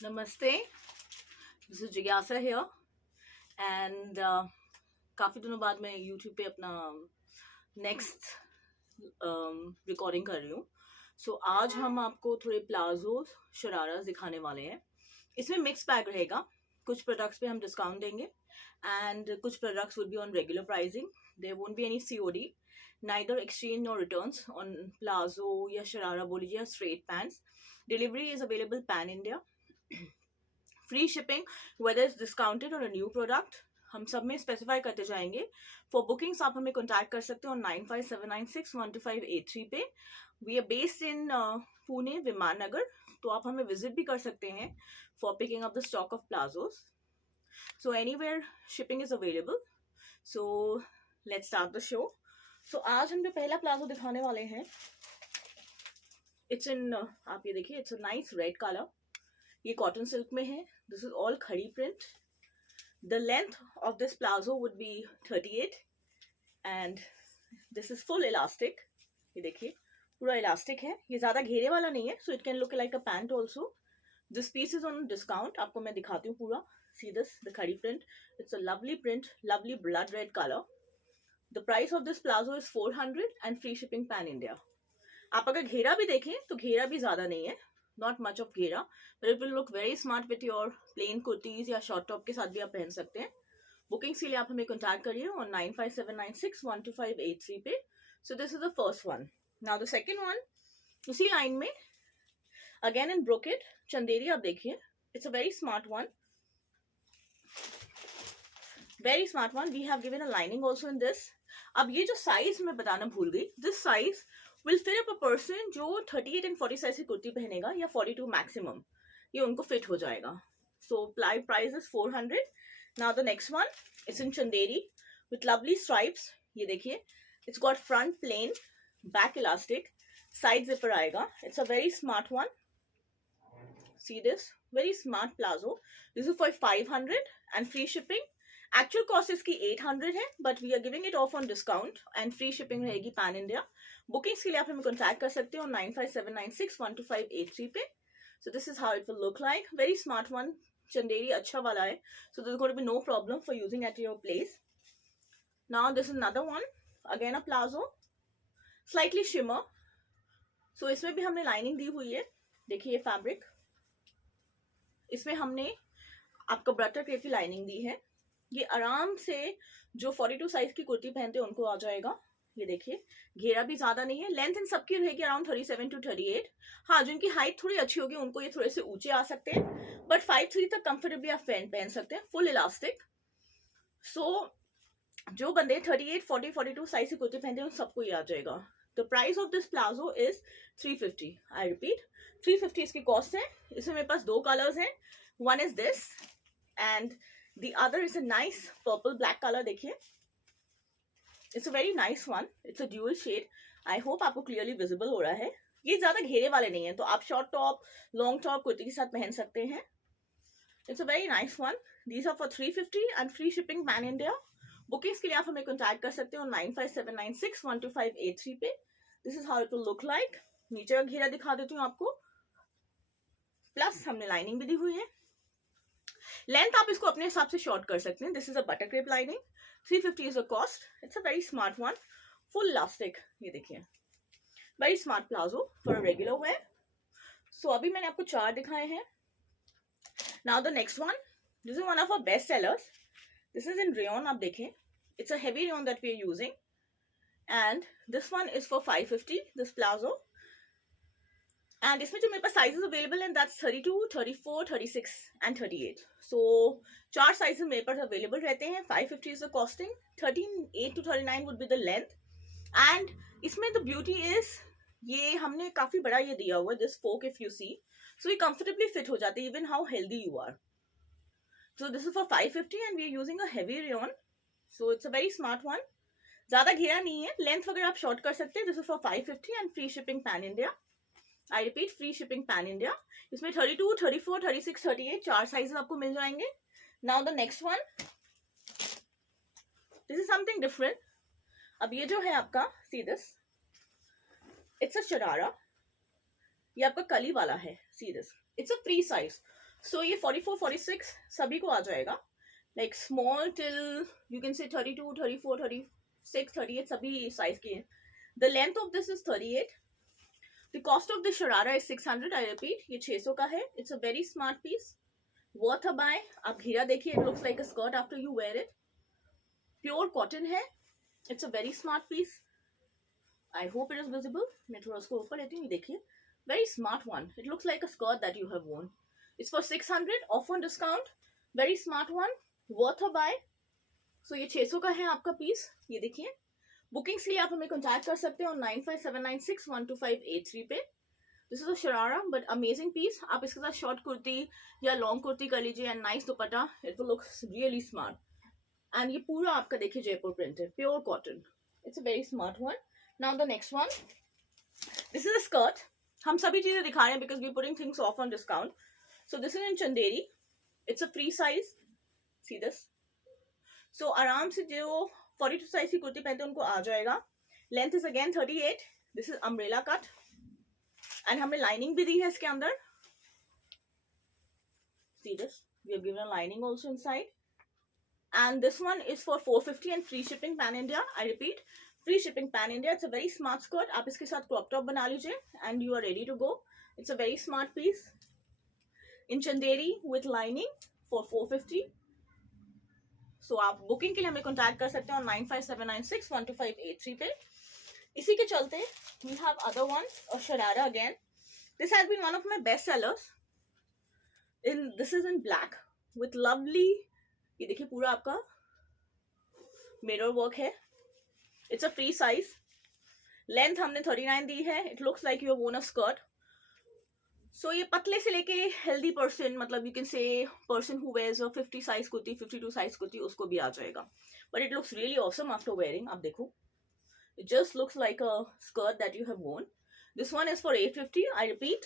नमस्ते, this is जिज्ञासा here and काफ़ी दिनों बाद मैं यूट्यूब पे अपना नेक्स्ट रिकॉर्डिंग कर रही हूँ। सो आज हम आपको थोड़े प्लाजो शरारा दिखाने वाले हैं। इसमें मिक्स बैग रहेगा, कुछ प्रोडक्ट्स पे हम डिस्काउंट देंगे एंड कुछ products would be on regular pricing. There won't be any COD, neither exchange nor returns on palazzo या शरारा बोल लीजिए या straight pants. Delivery is available pan India, free shipping whether is discounted और a new product हम सब में specify करते जाएंगे। फॉर बुकिंग्स आप हमें कॉन्टैक्ट कर सकते हो 9579612583 पे। We are based in Pune Viman Nagar, तो आप हमें विजिट भी कर सकते हैं for picking up the stock of palazzos. So anywhere shipping is available. So let's start the show. So आज हम जो पहला प्लाजो दिखाने वाले हैं, इट्स इन आप ये देखिए, it's a nice red colour. ये कॉटन सिल्क में है। दिस इज ऑल खड़ी print. The length of this palazzo would be 38 and this is full elastic. ये देखिए पूरा इलास्टिक है, ये ज्यादा घेरे वाला नहीं है, so it can look like a pant also. This piece is on discount, आपको मैं दिखाती हूँ पूरा। See this, the khadi print, it's a lovely print, lovely blood red colour. The price of this palazzo is 400 and free shipping pan India. आप अगर घेरा भी देखें तो घेरा भी ज्यादा नहीं है, नॉट मच ऑफ घेरा, but it will look very smart with your plain kurtis या शॉर्ट टॉप के साथ भी आप पहन सकते हैं। बुकिंग्स के लिए आप हमें कॉन्टैक्ट करिए ऑन 9579612583 पे। So this is the first one. Now the second one उसी लाइन में, अगेन इन ब्रोकेट चंदेरी। आप देखिए, it's a very smart one, very smart one. We have given a lining also in this. अब ये जो size मैं बताना भूल गई, this size will fit up a person जो 38 एंड 40 साइज की कुर्ती पहनेगा या 42 मैक्सिमम, ये उनको फिट हो जाएगा। So price is 400। Now the next one it's in Chanderi with lovely stripes. ये देखिए, it's got front plain, back elastic, side zipper आएगा। It's a very smart one. See this, very smart palazzo. This is for 500 and free shipping. Actual cost इसकी 800 है, but we are giving it off on discount and free shipping रहेगी pan India. Bookings के लिए आप हमें contact कर सकते हो 9579612583 पे। So this is how it will look like, very smart one. Chanderi अच्छा वाला है, so this going to be no problem for using at your place. Now this is another one, again a palazzo, slightly shimmer. So इसमें भी हमने lining दी हुई है। देखिए ये फैब्रिक, इसमें हमने आपको बटर क्रेप की लाइनिंग दी है। ये आराम से जो 42 साइज की कुर्ती पहनते हैं उनको आ जाएगा। ये देखिए, घेरा भी ज्यादा नहीं है। लेंथ इन सबकी रहेगी अराउंड 37 to 38। हाँ, जिनकी हाइट थोड़ी अच्छी होगी उनको ये थोड़े से ऊंचे आ सकते हैं, बट 5'3" तक कंफर्टेबली आप पहन सकते हैं, फुल इलास्टिक। सो जो बंदे 38, 40, 42 साइज की कुर्ती पहनते हैं उन सबको ये आ जाएगा। The price of this palazzo is 350। I repeat, 350 इसकी कॉस्ट है। इसमें मेरे पास दो कलर्स हैं, one is this and the other is a nice purple black color. देखिए, it's a very nice one, it's a dual shade. I hope आपको clearly visible हो रहा है। ये ज्यादा घेरे वाले नहीं है, तो आप short top, long top kurti के साथ पहन सकते हैं। It's a very nice one. These are for 350 and free shipping pan India. Bookings के लिए आप हमें कॉन्टैक्ट कर सकते हो 9579612583 पे। This is how it will look like. नीचे का घेरा दिखा देती हूँ आपको, प्लस हमने लाइनिंग भी दी हुई है। लेंथ आप इसको अपने हिसाब से शॉर्ट कर सकते हैं। This is a butter crepe lining, 350 is a cost. It's a very smart one, full elastic. ये देखिए, very smart palazzo for regular wear. So अभी मैंने आपको 4 दिखाए हैं। Now the next one, this is one of our best sellers. This is in rayon. आप देखें, it's a heavy rayon that we are using and this one is for 550, this palazzo. And इसमें जो मेरे पास sizes available हैं, that's 32, 34, 36 and 38। So 4 sizes मेरे पास available रहते हैं। 550 is the costing, 38 to 39 would be the length. And इसमें द ब्यूटी इज, ये हमने काफी बड़ा ये दिया हुआ है, this folk if you see, so ये कंफर्टेबली फिट हो जाते हैं even how healthy you are. So this is for 550 and we are using a heavy rayon, so it's a very smart one. ज्यादा घेरा नहीं है, लेंथ वगैरह आप शॉर्ट कर सकते हैं। This is for 550 and free shipping pan India. I repeat, free shipping pan India. इसमें 32, 34, 36, 38 4 साइजेस आपको मिल जाएंगे। Now the next one, this is something different. अब ये जो है आपका, see this, it's a sharara. ये आपका कली वाला है। See this, it's a free size. So ये 44 46 सभी को आ जाएगा, like small till you can say 32 34 36 38 सभी साइज की है. The length of this is 38. The cost of this sharara is 600. I repeat, ये 600 का है. It's a very smart piece, worth a buy. आप घेरा देखिए, it looks like a skirt after you wear it. Pure cotton है. It's a very smart piece. I hope it is visible. मैं थोड़ा उसको ऊपर लेती हूँ. देखिए, very smart one. It looks like a skirt that you have worn. It's for 600, off on discount. Very smart one, worth a buy. So ये 600 का है आपका पीस. ये देखिए. बुकिंग्स के लिए आप हमें कॉन्टैक्ट कर सकते हो 9579612583 पे. This is a sharara but amazing piece. आप इसके साथ शॉर्ट कुर्ती या लॉन्ग कुर्ती कर लीजिए and nice dupatta. It will look really smart. And ये पूरा आपका देखिए जयपुर प्रिंट है, pure cotton. It's a very smart one. Now the next one. This is a skirt. हम सभी चीजें दिखा रहे हैं because we putting things off on discount. So this is in Chanderi. It's a free size. See this. So आराम से जो 42 size की कुर्ती पहनते हैं उनको आ जाएगा. Length is again 38. This is umbrella cut and हमने लाइनिंग भी दी है इसके अंदर. See this, we have given a lining also inside. And this one is for 450 and free shipping pan India. I repeat, free shipping pan India. It's a very smart skirt. आप इसके साथ crop top बना लीजिए and you are ready to go. It's a very smart piece in Chanderi with lining for 450. सो आप booking के लिए हमें contact कर सकते हैं 9579612583 पे. इसी के चलते we have other one, a sharara again. This has been one of my best sellers. In this is in black with lovely. ये देखिए पूरा आपका मिरर वर्क है. It's a free size. Length हमने 39 दी है. It looks like you have worn a skirt. So ये पतले से लेके हेल्दी पर्सन, मतलब you can say person who wears a 50 size kurti, 52 size kurti, उसको भी आ जाएगा. But it looks really awesome after wearing. आप देखो, it just looks like a skirt that you have worn. This one is for 850. I repeat,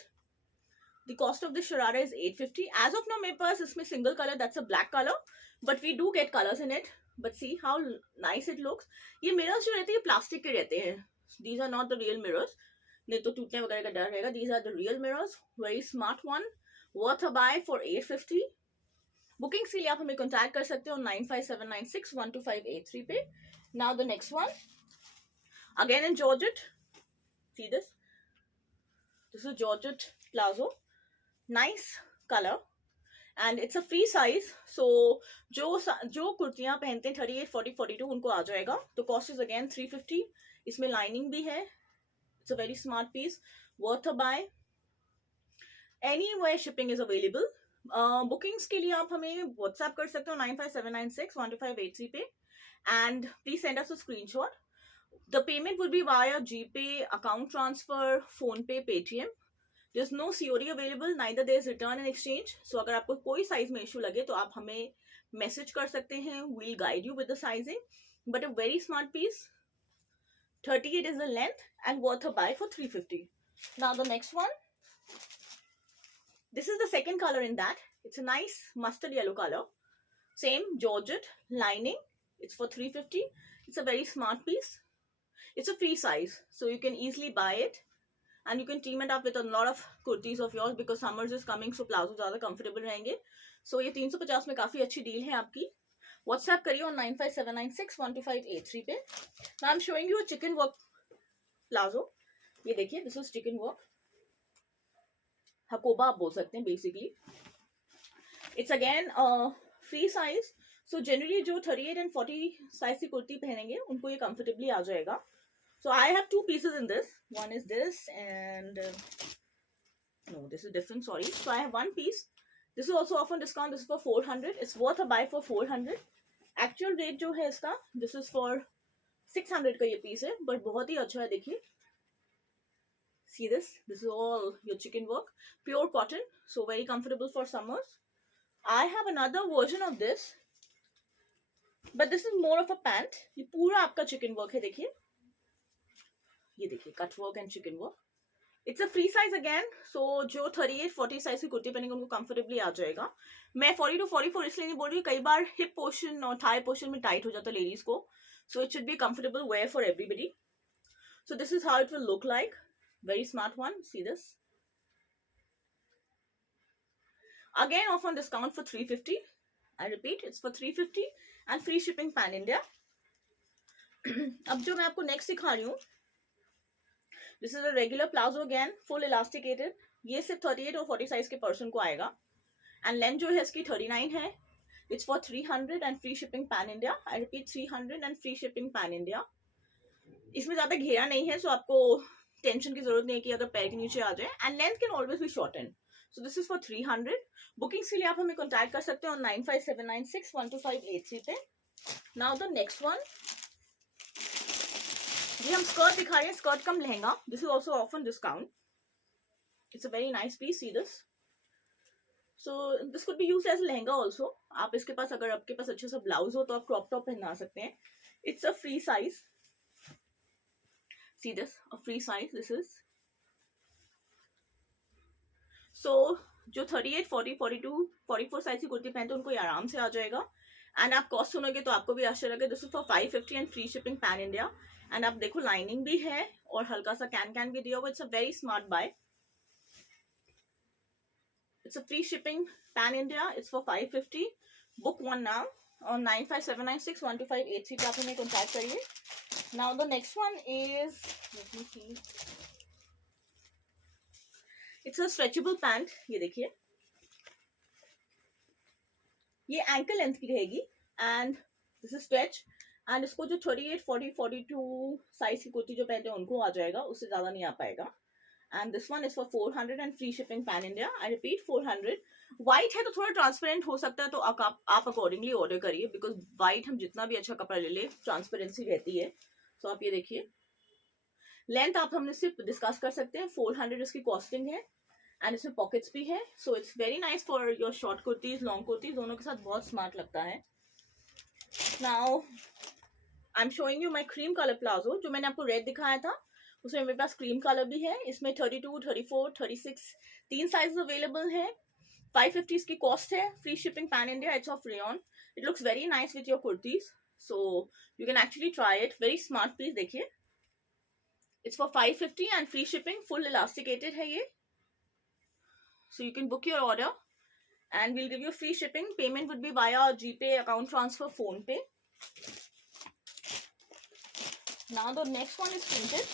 the cost of this sharara is 850. As of now मेरे पास इसमें single colour, that's a black colour, but we do get colours in it. But see how nice it looks. ये mirrors जो रहते हैं plastic के रहते हैं. These are not the real mirrors, नहीं तो टूटने वगैरह का डर रहेगा. These are the real mirrors. Very smart one, worth a buy for 850. Bookings के लिए आप हमें कॉन्टैक्ट कर सकते हो 9579612583 पे. Now the next one again in georgette. See this. This is georgette palazzo. Nice colour and it's a free size. So जो कुर्तियां पहनते हैं 38 40 42 उनको आ जाएगा. तो कॉस्ट इज अगेन 350. इसमें लाइनिंग भी है. It's a very smart piece, worth a buy. Anywhere shipping is available. Bookings के लिए आप हमें व्हाट्सएप कर सकते हो 9579612583 पे and please send us a screenshot. The payment will be via GPay, account transfer, PhonePe, Paytm. There is no COD available, neither there is return and exchange. So अगर आपको कोई साइज में issue लगे तो आप हमें message कर सकते हैं. We'll guide you with the sizing. But a very smart piece. 38 is the length and worth a buy for 350. Now the next one. This is the second color in that. It's a nice mustard yellow color. Same Georgette lining. It's for 350. It's a very smart piece. It's a free size, so you can easily buy it. And you can team it up with a lot of kurtis of yours because summers is coming, so palazzo ज़्यादा comfortable रहेंगे. So ये 350 में काफ़ी अच्छी deal है आपकी. WhatsApp करिए on 9579612583 पे. Now I'm showing you a chicken work palazzo. ये देखिए, this is chicken work. Hakoba आप बोल सकते हैं basically. It's again free size. So generally जो 38 एंड 40 साइज की कुर्ती पहनेंगे उनको ये कंफर्टेबली आ जाएगा. So I have two pieces in this. One is this and no, this is different, sorry. So I have one piece. This is also off on discount. This is for 400. It's worth a buy for 400. Actual rate जो है इसका, this is for 600 का ये piece है, but बहुत ही अच्छा है. देखिए, see this. This is all your chicken work, pure cotton, so very comfortable for summers. I have another version of this, but this is more of a pant. ये पूरा आपका chicken work है. देखिए, ये देखिए, cut work and chikan work. It's a free size again. So जो 38 40 size की कुर्ती पहनेंगे उनको कंफर्टेबली आ जाएगा. मैं 40 to 44 इसलिए नहीं बोल रही, कई बार हिप पोर्शन और थाई पोर्शन में टाइट हो जाता है लेडीज को. So it should be comfortable wear for everybody. So this is how it will look like. Very smart one. See this. Again off on discount for 350. I repeat, it's for 350 and free shipping pan India. अब जो मैं आपको next दिखा रही हूँ, this is a regular palazzo again, full elasticated. ये सिर्फ 38 और 40 साइज के पर्सन को आएगा. एंड लेंथ जो है इसकी 39 है. It's for 300 and free shipping pan India. I repeat 300 and free shipping pan India. इसमें ज्यादा घेरा नहीं है, सो आपको टेंशन की जरूरत नहीं है कि अगर पैर के नीचे आ जाए. And length can always be shorten. So this is for 300. Bookings के लिए आप हमें कॉन्टैक्ट कर सकते हैं ऑन 9579612583 पे. नाउ द नेक्स्ट वन, ये हम स्कर्ट दिखा रहे हैं, skirt cum lehenga. This is also off on discount. It's a very nice piece. See this. So this could be used as lehenga also. आप इसके पास, अगर आपके पास अच्छा सा ब्लाउज हो तो आप क्रॉप टॉप पहना सकते हैं. It's a free size. See this, a free size this is. So जो 38, 40, 42, 44 साइज की कुर्ती पहनते हैं उनको ये आराम से आ जाएगा. एंड आप कॉस्ट सुनोगे तो आपको भी आश्चर्य लगेगा. This is for 550 and free shipping pan India. And आप देखो लाइनिंग भी है और हल्का सा कैन भी दिया हुआ. It's a very smart buy. It's a free shipping pan India. It's for 550. Book one now on 9579612583 पे आप हमें कॉन्टैक्ट करिए. Now the next one is, let me see, it's a stretchable pant. ये देखिए, ये एंकल लेंथ की रहेगी and this is stretch. And इसको जो 38, 40, 42 साइज की कुर्ती जो पहनते हैं उनको आ जाएगा, उससे ज्यादा नहीं आ पाएगा. And this one is for 400 and free shipping pan India. I repeat 400. White है तो थोड़ा ट्रांसपेरेंट हो सकता है, तो आप अकॉर्डिंगली ऑर्डर करिए, बिकॉज व्हाइट हम जितना भी अच्छा कपड़ा ले ले ट्रांसपेरेंसी रहती है. सो आप ये देखिए, लेंथ आप हमने सिर्फ डिस्कस कर सकते हैं. 400 इसकी कॉस्टिंग है एंड इसमें पॉकेट्स भी है. सो it's very nice for your short kurtis, long kurtis, दोनों के साथ बहुत स्मार्ट लगता है. Now I am showing you my cream colour palazzo. जो मैंने आपको रेड दिखाया था उसमें मेरे पास क्रीम कलर भी है. इसमें 32, 34, 36 तीन साइज अवेलेबल है. 550 इसकी कॉस्ट है. Free shipping pan India. It's of rayon. It looks very nice with your kurtis, so you can actually try it. Very smart piece. देखिए, it's for 550 and free shipping. Full elasticated है ये. So you can book your order and we'll give you free shipping. Payment would be via GPay, account transfer, phone pay. Now the next one is printed.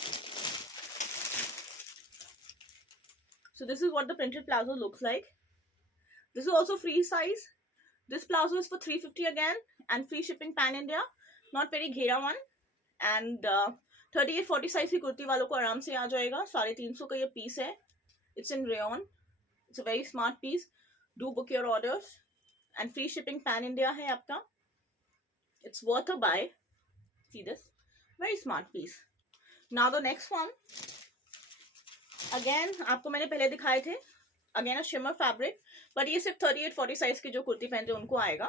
So this is what the printed plazo looks like. This is also free size. This plazo is for 350 again and free shipping pan India. Not very घेरा one. And 38, 40 size की कुर्ती वालों को आराम से आ जाएगा. 350 का ये piece है. It's in rayon. It's a very smart piece. Do book your orders and free shipping pan India है आपका. It's worth a buy. See this, very smart piece. Now the next one, again आपको मैंने पहले दिखाए थे. Again a shimmer fabric, but ये सिर्फ 38, 40 size की जो कुर्ती पहनते हैं उनको आएगा.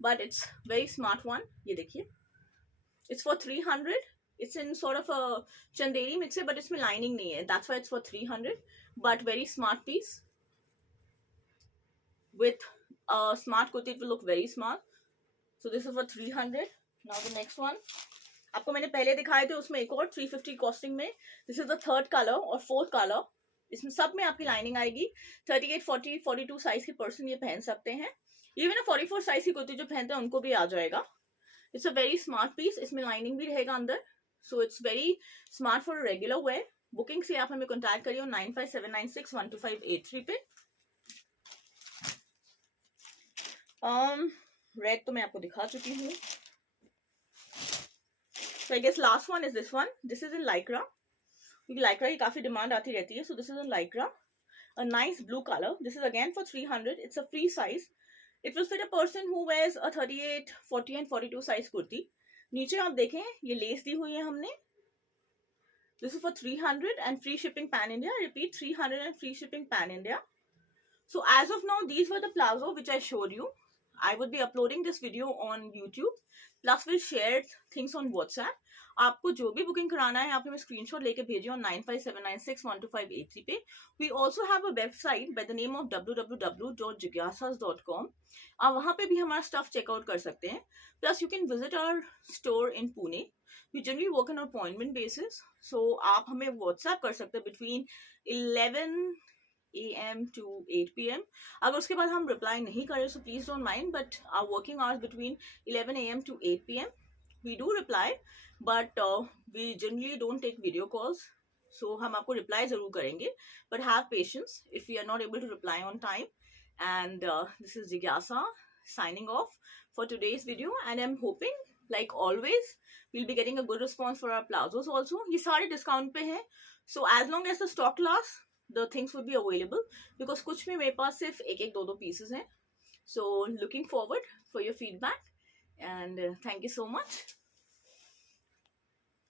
But it's very smart one. ये देखिए, it's for 300. It's in sort of a Chanderi mix है, but इसमें लाइनिंग नहीं है. That's why it's for 300. But very smart piece. With a smart kurti, it will look very smart. So this is for 300. Now the next one, आपको मैंने पहले दिखाए थे उसमें एक और 350 कॉस्टिंग में. This is the third colour और फोर्थ कलर. इसमें सब में आपकी लाइनिंग आएगी. 38, 40, 42 साइज के पर्सन ये पहन सकते हैं. इवन 44 साइज की कुर्ती जो पहनते हैं उनको भी आ जाएगा. It's a very smart piece. इसमें लाइनिंग भी रहेगा अंदर. So it's very smart for regular wear. Booking से आप हमें कॉन्टैक्ट करिए 9579612583 पे. रेड तो मैं आपको दिखा चुकी हूँ. So I guess last one is this one. This is in lycra. क्योंकि lycra की काफी डिमांड आती रहती है. So this is in lycra. A nice blue color. This is again for 300. It's a free size. It will fit a person who wears a 38, 40 and 42 size kurti. नीचे आप देखें ये लेस दी हुई है हमने. This is for 300 and free shipping pan India. I repeat, 300 and free shipping pan India. So as of now, these were the plazo which I showed you. I would be uploading this video on YouTube. Plus we'll share things on WhatsApp. आपको जो भी booking कराना है आप हमें screenshot लेके भेजिए on 9579612583 पे. We also have a website by the name of www.jigyasas.com. आप वहाँ पे भी हमारा स्टफ चेकआउट कर सकते हैं. Plus you can visit our store in Pune. We generally work on an appointment basis. So आप हमें WhatsApp कर सकते हैं between 11 AM to 8 PM. अगर उसके बाद हम रिप्लाई नहीं करें so please don't mind, but our working hours between 11 AM to 8 PM. We do reply, but we generally don't take video calls. So हम आपको reply जरूर करेंगे, but have patience if we are not able to reply on time. And this is Jigyasa signing off for today's video, and I'm hoping like always we'll be getting a good response for our plazos also. ये सारे discount पे हैं, so as long as the stock lasts the things would be available, because कुछ में मेरे पास सिर्फ एक एक दो pieces हैं. So looking forward for your feedback, and thank you so much.